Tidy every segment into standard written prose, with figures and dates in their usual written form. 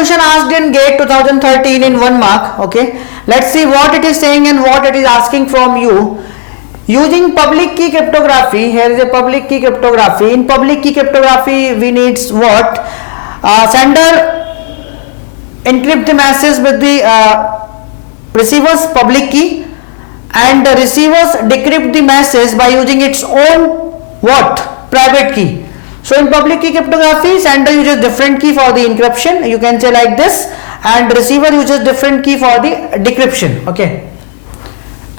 question asked in GATE 2013 in 1 mark. Okay, let's see what it is saying and what it is asking from you. Using public key cryptography, here is a public key cryptography. In public key cryptography, we need what? Sender encrypt the message with the receiver's public key, and the receivers decrypt the message by using its own what? Private key. So in public key cryptography, sender uses different key for the encryption, you can say like this, and receiver uses different key for the decryption. Okay.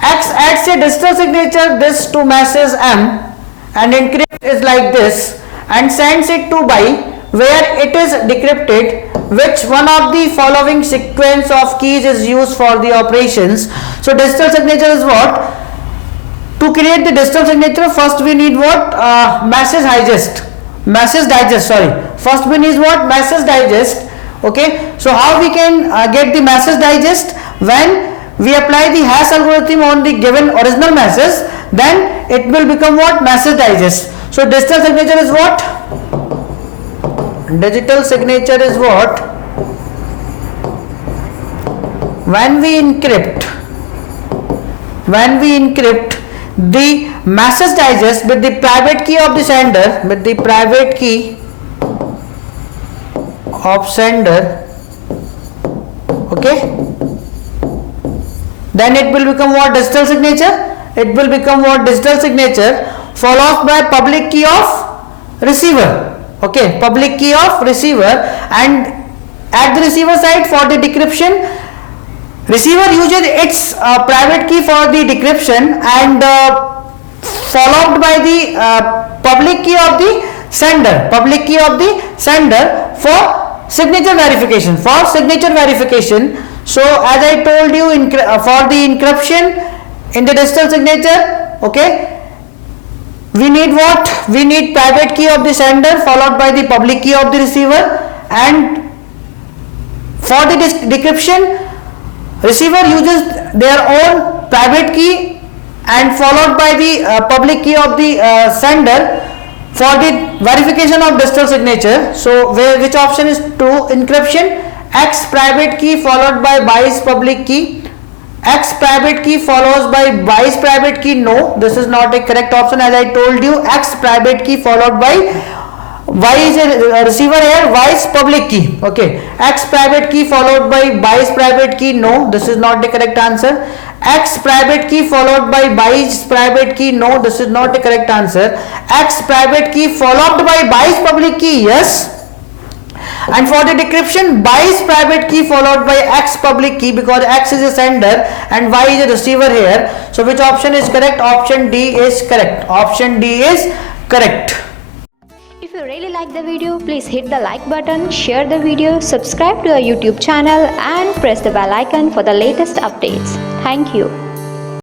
X adds a digital signature this to message M and encrypt is like this and sends it to by where it is decrypted. Which one of the following sequence of keys is used for the operations? So digital signature is what? To create the digital signature, first we need what? Message digest. Sorry. First we need what? Message digest. Okay. So how we can get the message digest? When we apply the hash algorithm on the given original message, then it will become what? Message digest. So digital signature is what? Digital signature is what? When we encrypt the message digest with the private key of the sender, okay, then it will become what? Digital signature. It will become what? Digital signature followed by public key of receiver. Okay, public key of receiver, and at the receiver side for the decryption, receiver uses its private key for the decryption and followed by the public key of the sender, for signature verification. So as I told you, for the encryption in the digital signature, okay, we need what? We need private key of the sender followed by the public key of the receiver, and for the decryption, receiver uses their own private key and followed by the public key of the sender for the verification of digital signature. So which option is true? Encryption, X private key followed by Y's public key. X private key follows by Y's private key. No, this is not a correct option. As I told you, X private key followed by Y is a receiver here, Y's public key. Okay, X private key followed by Y's private key. No, this is not the correct answer. X private key followed by Y's private key. No, this is not the correct answer. X private key followed by Y's public key. Yes. And for the decryption, Y's private key followed by X public key, because X is a sender and Y is a receiver here. So which option is correct? Option D is correct. If you really like the video, please hit the like button, share the video, subscribe to our YouTube channel and press the bell icon for the latest updates. Thank you.